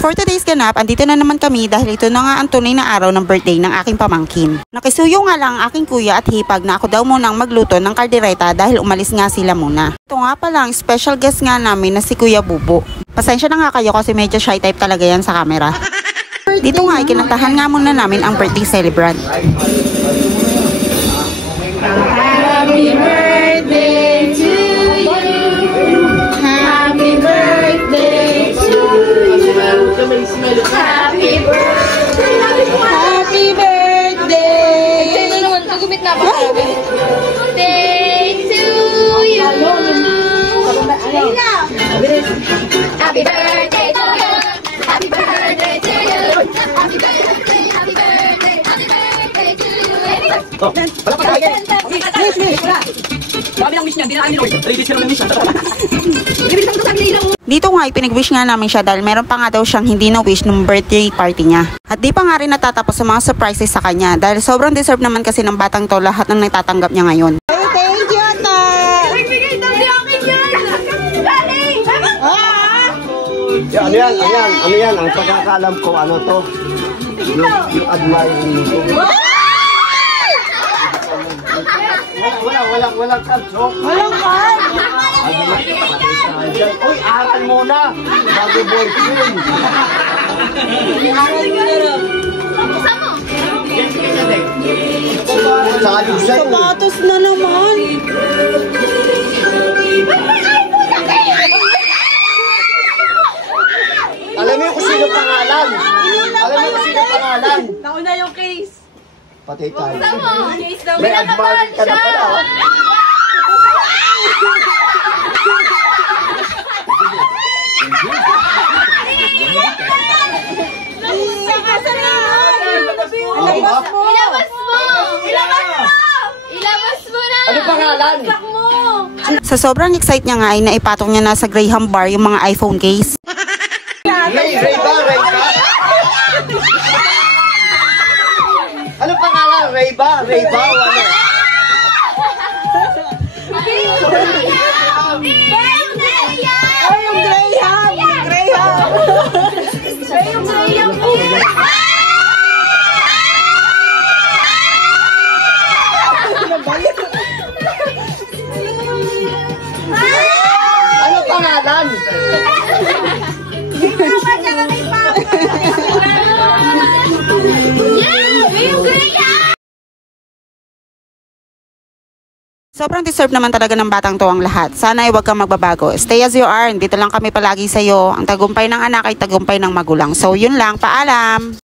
For today's ganap, andito na naman kami dahil ito na nga ang tunay na araw ng birthday ng aking pamangkin. Nakisuyo nga lang ang aking kuya at hipag na ako daw munang magluto ng kaldereta dahil umalis nga sila muna. Ito nga pala ang special guest nga namin na si Kuya Bubo. Pasensya na nga kayo kasi medyo shy type talaga yan sa camera. Dito nga ikinantahan nga muna namin ang birthday celebrant. Happy birthday to you. Happy birthday to you. Happy birthday. Happy birthday. Ito naman, nagumit na ako. Birthday to you. Happy birthday to you. Happy birthday to you. Happy birthday, happy birthday, happy birthday to you. Wala pa tayo. Sabi ng wish niya, dinaan nila. Wish ka lang ng wish. Dito nga ipinag-wish nga namin siya dahil meron pa nga daw siyang hindi na-wish nung birthday party niya. At di pa nga rin natatapos sa mga surprises sa kanya dahil sobrang deserve naman kasi ng batang to lahat ng natatanggap niya ngayon. Thank you, Ata. Nagbigay daw si akin yan. Galing. Ano yan? Ang pagkakalam ko, ano to? Yung admiring ko. Walang kalsok. Walang card. Uy, aral muna. Bago boyfriend. Sapatos na naman. Alam mo kung sino pangalan? Nauna yung case. Patay tayo. Case daw. May admiring ka na pala. Ilabas mo na! Ano pangalan? Sa sobrang excite niya nga ay naipatong niya na sa Graham Bar yung mga iPhone case. Ray ba? Ano pangalan? Ray ba? Wala. Ano pangalan? Sobrang deserve naman talaga ng batang to ang lahat. Sana ay huwag kang magbabago. Stay as you are. Dito lang kami palagi sa'yo. Ang tagumpay ng anak ay tagumpay ng magulang. So yun lang. Paalam!